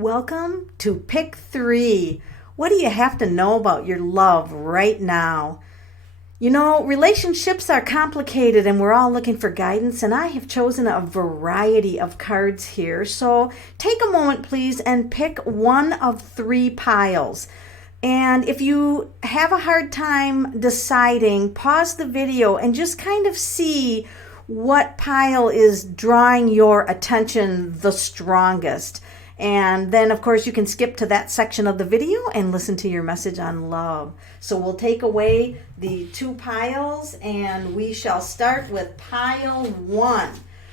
Welcome to Pick 3. What do you have to know about your love right now? You know, relationships are complicated and we're all looking for guidance, and I have chosen a variety of cards here. So take a moment, please, and pick one of 3 piles. And if you have a hard time deciding, pause the video and just kind of see what pile is drawing your attention the strongest. And then, of course, you can skip to that section of the video and listen to your message on love. So we'll take away the 2 piles and we shall start with pile 1.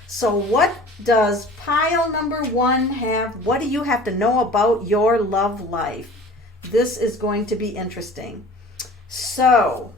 So what does pile number 1 have? What do you have to know about your love life? This is going to be interesting. So,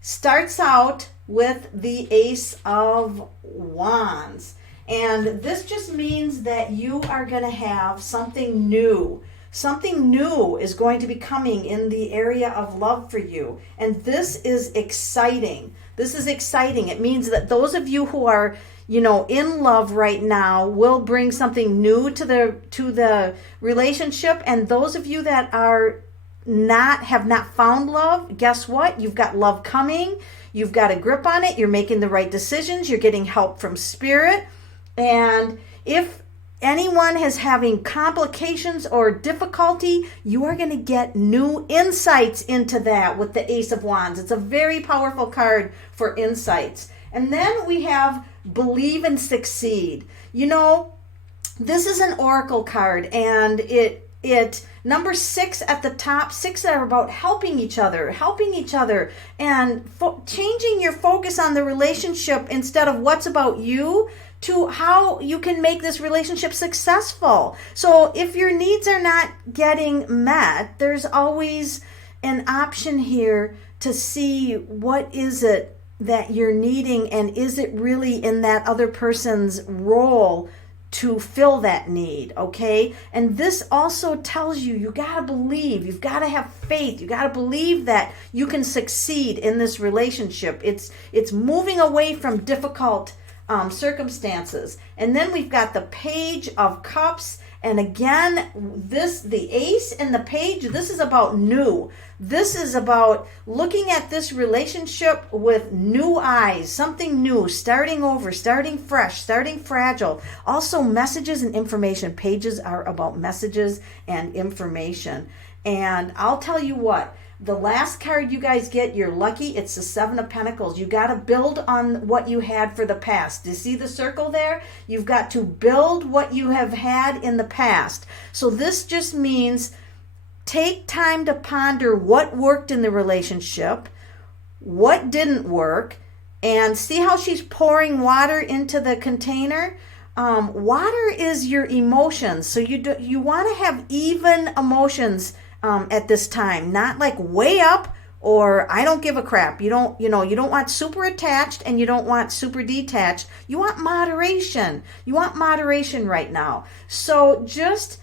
starts out with the Ace of Wands. And this just means that you are going to have something new. Something new is going to be coming in the area of love for you. And this is exciting. This is exciting. It means that those of you who are, in love right now will bring something new to the relationship. And those of you that have not found love, guess what? You've got love coming. You've got a grip on it. You're making the right decisions. You're getting help from spirit. And if anyone is having complications or difficulty, you are going to get new insights into that with the Ace of Wands. It's a very powerful card for insights. And then we have Believe and Succeed. This is an oracle card, and it number 6 at the top. 6 are about helping each other and changing your focus on the relationship instead of what's about you to how you can make this relationship successful. So if your needs are not getting met, there's always an option here to see what is it that you're needing, and is it really in that other person's role to fill that need, okay? And this also tells you got to believe, you've got to have faith, you got to believe that you can succeed in this relationship. It's moving away from difficult circumstances. And then we've got the Page of Cups, and again, the Ace and the Page, this is about new. This is about looking at this relationship with new eyes, something new, starting over, starting fresh, starting fragile. Also, messages and information. Pages are about messages and information. And I'll tell you what, the last card you guys get, you're lucky, it's the 7 of Pentacles. You got to build on what you had for the past. Do you see the circle there? You've got to build what you have had in the past. So this just means take time to ponder what worked in the relationship, what didn't work, and see how she's pouring water into the container. Water is your emotions. So you want to have even emotions at this time, not like way up or I don't give a crap. You don't want super attached and you don't want super detached. You want moderation. You want moderation right now. So just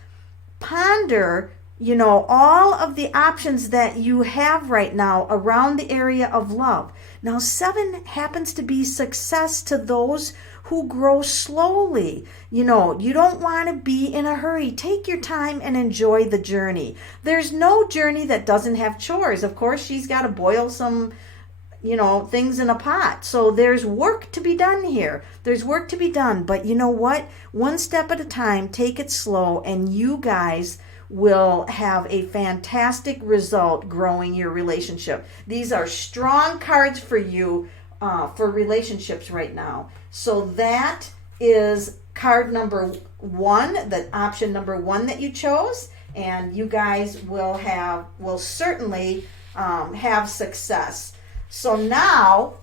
ponder, all of the options that you have right now around the area of love. Now, 7 happens to be success to those who grow slowly. You don't want to be in a hurry. Take your time and enjoy the journey. There's no journey that doesn't have chores. Of course, she's got to boil some, things in a pot. So there's work to be done here. There's work to be done. But you know what? One step at a time, take it slow, and you guys will have a fantastic result growing your relationship. These are strong cards for you for relationships right now. So that is card number 1, the option number 1 that you chose, and you guys will certainly have success. So now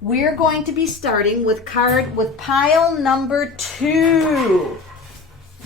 we're going to be starting with pile number 2.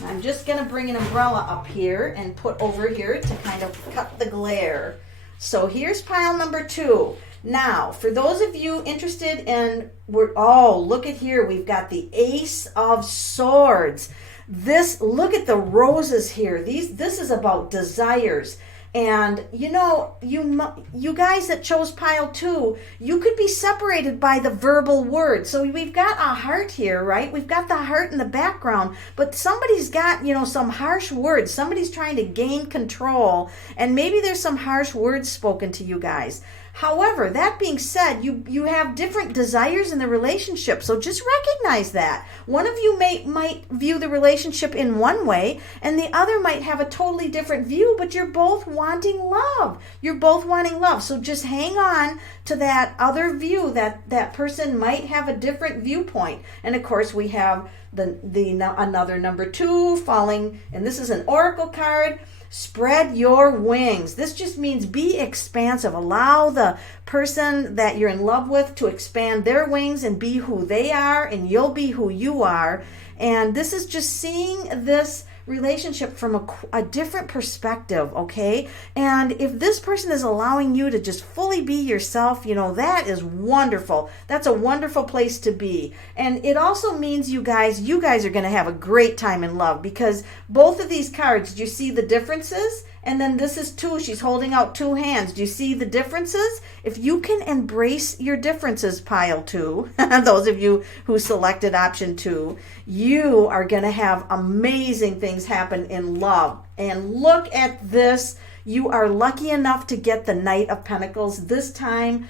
I'm just going to bring an umbrella up here and put over here to kind of cut the glare. So here's pile number 2. Now, for those of you interested in, look at here. We've got the Ace of Swords. Look at the roses here. This is about desires. And you guys that chose pile 2, you could be separated by the verbal word. So we've got a heart here, right? We've got the heart in the background, but somebody's got, some harsh words. Somebody's trying to gain control, and maybe there's some harsh words spoken to you guys. However, that being said, you have different desires in the relationship, so just recognize that. One of you might view the relationship in one way, and the other might have a totally different view, but you're both wanting love. You're both wanting love, so just hang on to that other view, that person might have a different viewpoint. And of course, we have another number 2 falling, and this is an oracle card. Spread your wings. This just means be expansive. Allow the person that you're in love with to expand their wings and be who they are, and you'll be who you are. And this is just seeing this relationship from a different perspective, okay? And if this person is allowing you to just fully be yourself, that is wonderful. That's a wonderful place to be. And it also means you guys are going to have a great time in love, because both of these cards, do you see the differences? And then this is 2. She's holding out 2 hands. Do you see the differences? If you can embrace your differences, pile 2, those of you who selected option 2, you are going to have amazing things happen in love. And look at this. You are lucky enough to get the Knight of Pentacles. This time,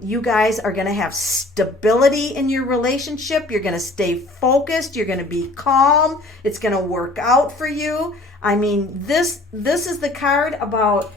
you guys are going to have stability in your relationship. You're going to stay focused. You're going to be calm. It's going to work out for you. I mean, this is the card about,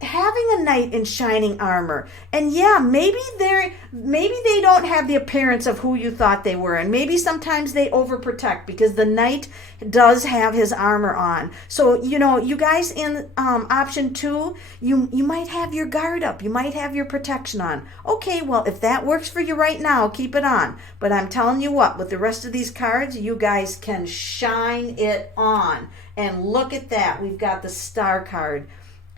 having a knight in shining armor. And yeah, maybe they don't have the appearance of who you thought they were, and maybe sometimes they overprotect, because the knight does have his armor on. So you guys in option 2, you might have your guard up, you might have your protection on. Okay, well, if that works for you right now, keep it on. But I'm telling you what, with the rest of these cards, you guys can shine it on. And look at that, we've got the Star card,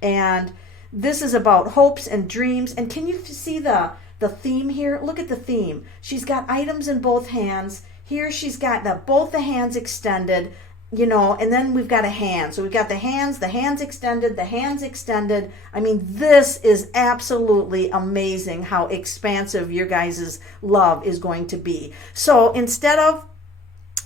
and this is about hopes and dreams. And can you see the theme here? Look at the theme. She's got items in both hands. Here she's got both the hands extended, and then we've got a hand. So we've got the hands extended, the hands extended. I mean, this is absolutely amazing how expansive your guys' love is going to be. So instead of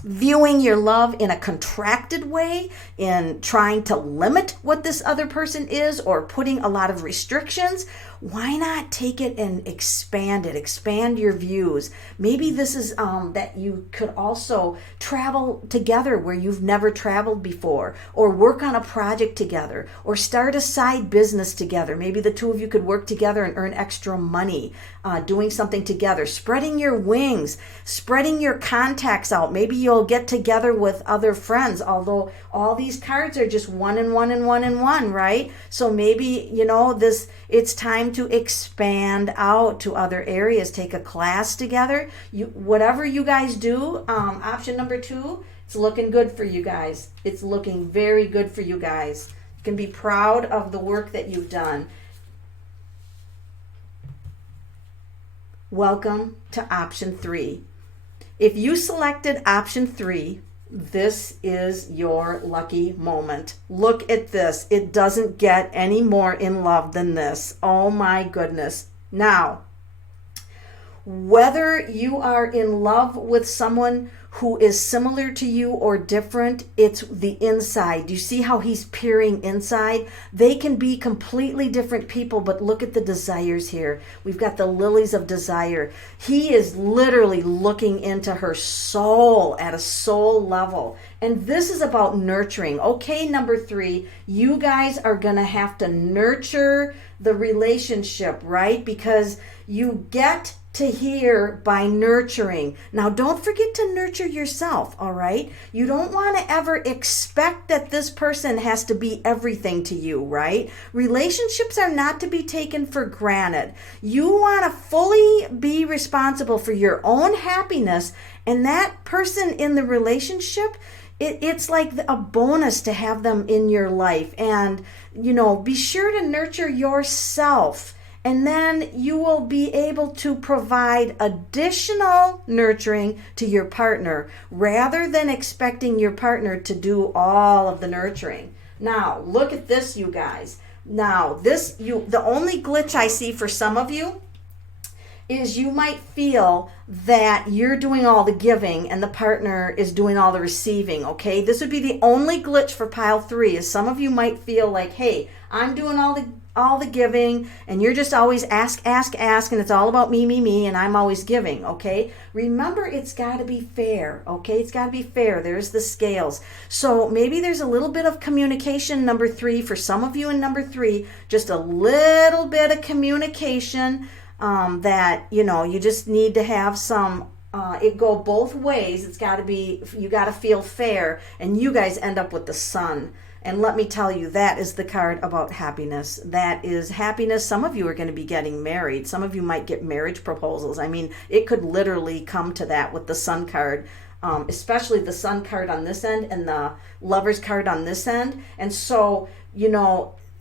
viewing your love in a contracted way, in trying to limit what this other person is, or putting a lot of restrictions, why not take it and expand it? Expand your views. Maybe this is that you could also travel together where you've never traveled before, or work on a project together, or start a side business together. Maybe the two of you could work together and earn extra money doing something together, spreading your wings, spreading your contacts out. Maybe you'll get together with other friends, although all these cards are just 1 and 1 and 1 and 1, right? So maybe, it's time to expand out to other areas, take a class together. Whatever you guys do, option number 2, it's looking good for you guys. It's looking very good for you guys. You can be proud of the work that you've done. Welcome to option 3. If you selected option 3, this is your lucky moment. Look at this. It doesn't get any more in love than this. Oh my goodness. Now, whether you are in love with someone who is similar to you or different, it's the inside. Do you see how he's peering inside? They can be completely different people, but look at the desires here. We've got the lilies of desire. He is literally looking into her soul at a soul level. And this is about nurturing. Okay, number 3, you guys are going to have to nurture the relationship, right? Because you get to hear by nurturing. Now, don't forget to nurture yourself, all right? You don't want to ever expect that this person has to be everything to you, right? Relationships are not to be taken for granted. You want to fully be responsible for your own happiness, and that person in the relationship, it's like a bonus to have them in your life. And, be sure to nurture yourself. And then you will be able to provide additional nurturing to your partner rather than expecting your partner to do all of the nurturing. Now, look at this, you guys. Now, the only glitch I see for some of you is you might feel that you're doing all the giving and the partner is doing all the receiving, okay? This would be the only glitch for pile 3, is some of you might feel like, hey, I'm doing all the giving and you're just always ask, and it's all about me, and I'm always giving, okay? Remember, it's got to be fair, okay? It's got to be fair. There's the scales. So maybe there's a little bit of communication, number 3, for some of you in number 3, just a little bit of communication that, you just need to have some, it go both ways. It's got to be, you got to feel fair, and you guys end up with the Sun. And let me tell you, that is the card about happiness. That is happiness. Some of you are going to be getting married. Some of you might get marriage proposals. I mean, it could literally come to that with the Sun card, especially the Sun card on this end and the Lovers card on this end. And so,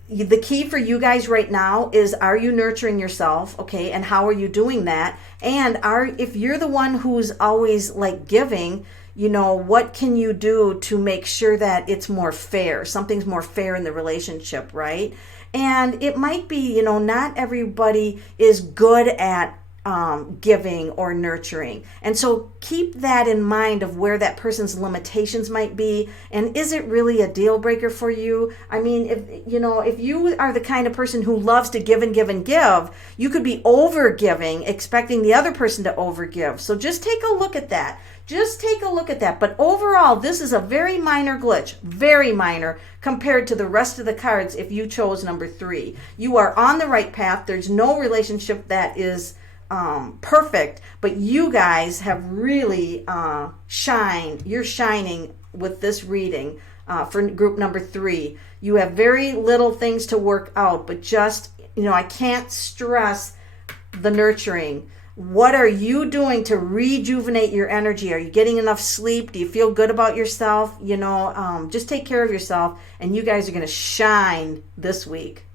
the key for you guys right now is, are you nurturing yourself, okay? And how are you doing that? And if you're the one who's always like giving, what can you do to make sure that it's more fair? Something's more fair in the relationship, right? And it might be, not everybody is good at giving or nurturing. And so keep that in mind of where that person's limitations might be. And is it really a deal breaker for you? I mean, if you are the kind of person who loves to give and give and give, you could be over giving, expecting the other person to over give. So just take a look at that. Just take a look at that. But overall, this is a very minor glitch, very minor compared to the rest of the cards if you chose number 3. You are on the right path. There's no relationship that is perfect, but you guys have really shined. You're shining with this reading for group number 3. You have very little things to work out, but just, I can't stress the nurturing. What are you doing to rejuvenate your energy? Are you getting enough sleep? Do you feel good about yourself? Just take care of yourself, and you guys are going to shine this week.